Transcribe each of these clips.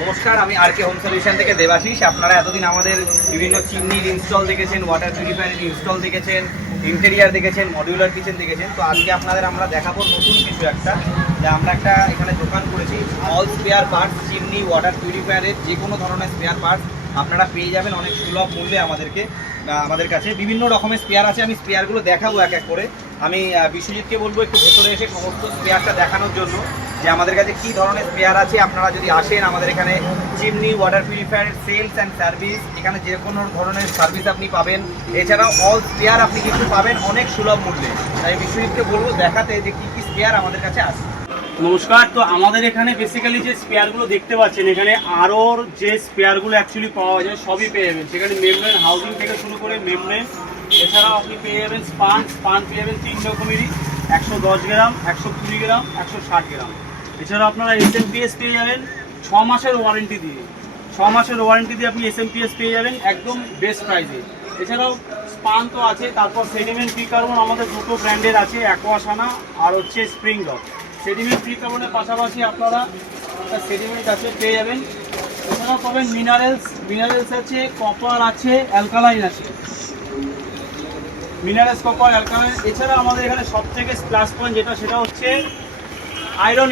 নমস্কার, আমি আর কে home solution থেকে দেবাশিস। আপনারা এতদিন আমাদের বিভিন্ন চিমনির ইনস্টল দেখেছেন, ওয়াটার পিউরিফায়ারের ইনস্টল দেখেছেন, ইন্টেরিয়ার দেখেছেন, মডিউলার কিচেন দেখেছেন। তো আজকে আপনাদের আমরা দেখাবো নতুন কিছু একটা, যে আমরা একটা এখানে দোকান করেছি। All spare parts, chimney, water পিউরিফায়ারের যে কোনো ধরনের স্পেয়ার পার্টস আপনারা পেয়ে যাবেন অনেক সুলভ মূল্যে। আমাদের কাছে বিভিন্ন রকমের স্পেয়ার আছে। আমি স্পেয়ারগুলো দেখাবো এক এক করে। আমি বিশ্বজিৎকে বলবো একটু ভেতরে এসে সমস্ত স্পেয়ারটা দেখানোর জন্য, যে আমাদের কাছে কী ধরনের স্পেয়ার আছে। আপনারা যদি আসেন আমাদের এখানে chimney, water purifier sales and service, এখানে যে কোনো ধরনের সার্ভিস আপনি পাবেন। এছাড়াও অল স্পেয়ার আপনি কিন্তু পাবেন অনেক সুলভ মূল্যে। তাই বিশ্বজিৎকে বলবো দেখাতে যে কী কী স্পেয়ার আমাদের কাছে আছে। নমস্কার। তো আমাদের এখানে বেসিক্যালি যে স্পেয়ারগুলো দেখতে পাচ্ছেন, এখানে আরওর যে স্পেয়ারগুলো অ্যাকচুয়ালি পাওয়া যায় সবই পেয়ে যাবেন। সেখানে মেমব্রেন হাউজিং থেকে শুরু করে মেমব্রেন, এছাড়াও আপনি পেয়ে যাবেন স্পান পেয়ে যাবেন 3 রকমেরই, 110 গ্রাম, 120 গ্রাম, 160 গ্রাম। এছাড়াও আপনারা SMPS পেয়ে যাবেন 6 মাসের ওয়ারেন্টি দিয়ে। 6 মাসের ওয়ারেন্টি দিয়ে আপনি SMPS পেয়ে যাবেন একদম বেস্ট প্রাইসে। এছাড়াও স্পান তো আছে, তারপর সেডিমেন্ট ফ্রি কার্বন আমাদের দুটো ব্র্যান্ডের আছে, অ্যাকোয়াসানা আর হচ্ছে স্প্রিং ডগ। সেডিমেন্ট ফ্রি কার্বনের পাশাপাশি আপনারা সেডিমেন্ট আছে পেয়ে যাবেন। এছাড়াও পাবেন মিনারেলস আছে, কপার আছে, অ্যালকালাইন আছে, মিনারেলস, কপার, অ্যালকালাইন। এছাড়া আমাদের এখানে সবথেকে প্লাস পয়েন্ট যেটা, সেটা হচ্ছে আয়রন।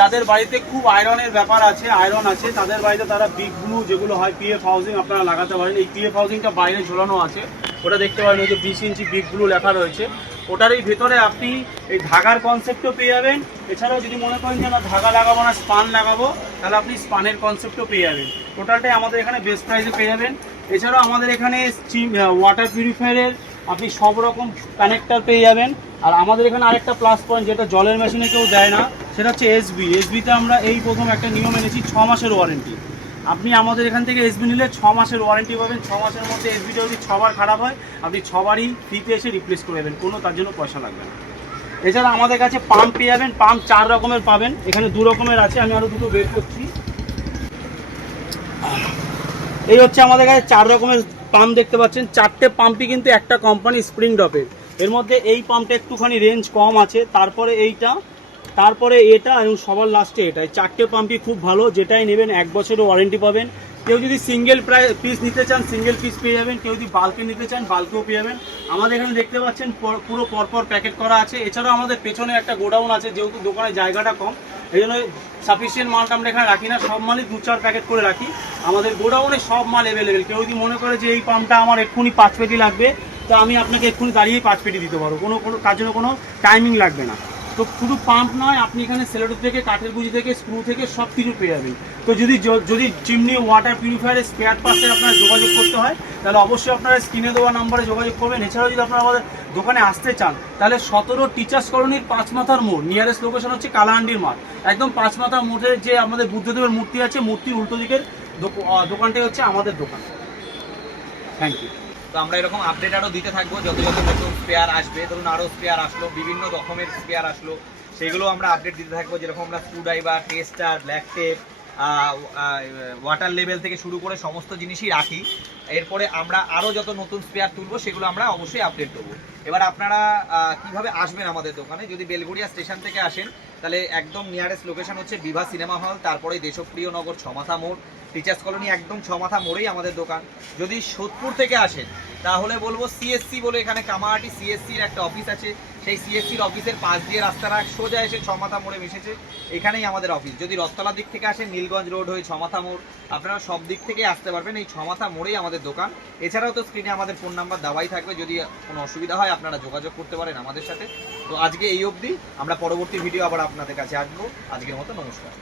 যাদের বাড়িতে খুব আয়রনের ব্যাপার আছে, আয়রন আছে, তাদের বাড়িতে তারা বিগ ব্লু যেগুলো হয় PF হাউজিং আপনারা লাগাতে পারেন। এই PF হাউজিংটা বাইরে ঝোলানো আছে, ওটা দেখতে পারেন, ওই যে 20 ইঞ্চি বিগ ব্লু লেখা রয়েছে। ওটারই ভেতরে আপনি এই ধাগার কনসেপ্টও পেয়ে যাবেন। এছাড়াও যদি মনে করেন যে না ধাগা লাগাবো না, স্পান লাগাবো, তাহলে আপনি স্পানের কনসেপ্টও পেয়ে যাবেন। টোটালটাই আমাদের এখানে বেস্ট প্রাইসে পেয়ে যাবেন। এছাড়াও আমাদের এখানে ওয়াটার পিউরিফায়ারের আপনি সব রকম কানেক্টার পেয়ে যাবেন। আর আমাদের এখানে আরেকটা প্লাস পয়েন্ট, যেটা জলের মেশিনে কেউ দেয় না, সেটা হচ্ছে এসবিতে আমরা এই প্রথম একটা নিয়ম এনেছি, 6 মাসের ওয়ারেন্টি। আপনি আমাদের এখান থেকে এসবি নিলে 6 মাসের ওয়ারেন্টি পাবেন। 6 মাসের মধ্যে এসবিটা যদি 6 বার খারাপ হয়, আপনি 6 বারই ফ্রিতে এসে রিপ্লেস করে দেবেন, কোনো তার জন্য পয়সা লাগবে না। এছাড়া আমাদের কাছে পাম্প পেয়ে যাবেন। পাম্প 4 রকমের পাবেন, এখানে 2 রকমের আছে, আমি আরও দুটো বের করছি। এই হচ্ছে আমাদের কাছে 4 রকমের পাম্প দেখতে পাচ্ছেন। 4টে পাম্পই কিন্তু একটা কোম্পানি, স্প্রিং ডপের। এর মধ্যে এই পাম্পটা একটুখানি রেঞ্জ কম আছে, তারপরে এইটা, তারপরে এটা, এবং সবার লাস্টে এটা। এই 4টে পাম্পই খুব ভালো, যেটাই নেবেন 1 বছরের ওয়ারেন্টি পাবেন। কেউ যদি সিঙ্গেল পিস নিতে চান, সিঙ্গেল পিস পেয়ে যাবেন। কেউ যদি বাল্কে নিতে চান, বাল্কেও পেয়ে যাবেন। আমাদের এখানে দেখতে পাচ্ছেন পুরো পরপর প্যাকেট করা আছে। এছাড়াও আমাদের পেছনে একটা গোডাউন আছে, যেহেতু দোকানে জায়গাটা কম, এই জন্য সাফিসিয়েন্ট মালটা আমরা এখানে রাখি না, সব মালই 2-4 প্যাকেট করে রাখি। আমাদের গোডাউনে সব মাল অ্যাভেলেবেল। কেউ যদি মনে করে যে এই পাম্পটা আমার এক্ষুনি 5 পেটি লাগবে, তো আমি আপনাকে এক্ষুনি দাঁড়িয়ে 5 পেটি দিতে পারবো, কোনো তার জন্য কোনো টাইমিং লাগবে না। তো শুধু পাম্প নয়, আপনি এখানে সেলোটেপ থেকে, কাঠের গুঁজি থেকে, স্ক্রু থেকে সব কিছু পেয়ে যাবেন। তো যদি চিমনি, ওয়াটার পিউরিফায়ারের স্পেয়ার পার্টসে আপনারা যোগাযোগ করতে হয়, তাহলে অবশ্যই আপনারা স্ক্রিনে দেওয়া নাম্বারে যোগাযোগ করবেন। এছাড়াও যদি আপনারা আমাদের দোকানে আসতে চান, তাহলে 17 টিচার্স কলোনির 5 মাথার মোড়, নিয়ারেস্ট লোকেশন হচ্ছে কালাহান্ডির মাঠ। একদম 5 মাথার মোড়ে যে আমাদের বুদ্ধদেবের মূর্তি আছে, মূর্তির উল্টো দিকের দোকানটাই হচ্ছে আমাদের দোকান। Thank you. তো আমরা এরকম আপডেট আরও দিতে থাকবো, যত নতুন স্পেয়ার আসবে। ধরুন আরও স্পেয়ার আসলো, বিভিন্ন রকমের স্পেয়ার আসলো, সেগুলো আমরা আপডেট দিতে থাকবো। যেরকম আমরা screwdriver, tester, black tape, water level থেকে শুরু করে সমস্ত জিনিসই রাখি। এরপরে আমরা আরও যত নতুন স্পেয়ার তুলবো, সেগুলো আমরা অবশ্যই আপডেট দেবো। এবার আপনারা কিভাবে আসবেন আমাদের দোকানে? যদি বেলগড়িয়া স্টেশন থেকে আসেন, তাহলে একদম নিয়ারেস্ট লোকেশন হচ্ছে বিভা সিনেমা হল, তারপরে দেশপ্রিয় নগর 6 মাথা মোড়, টিচার্স কলোনি একদম 6 মাথা মোড়েই আমাদের দোকান। যদি সোদপুর থেকে আসেন, তাহলে বলবো CSC বলে এখানে কামাহাটি CSCর একটা অফিস আছে। সেই CSCর অফিসের পাশ দিয়ে রাস্তাটা সোজা এসে 6 মাথা মোড়ে মিশেছে, এখানেই আমাদের অফিস। যদি রথতলার দিক থেকে আসেন, নীলগঞ্জ রোড হয়ে 6 মাথা মোড়, আপনারা সব দিক থেকে আসতে পারবেন। এই 6 মাথা মোড়েই আমাদের দোকান। এছাড়াও তো স্ক্রিনে আমাদের ফোন নাম্বার দেওয়াই থাকবে, যদি কোনো অসুবিধা হয় আপনারা যোগাযোগ করতে পারেন আমাদের সাথে। তো আজকে এই অবধি, আমরা পরবর্তী ভিডিও আবার আপনাদের কাছে আসবো। আজকের মতো নমস্কার।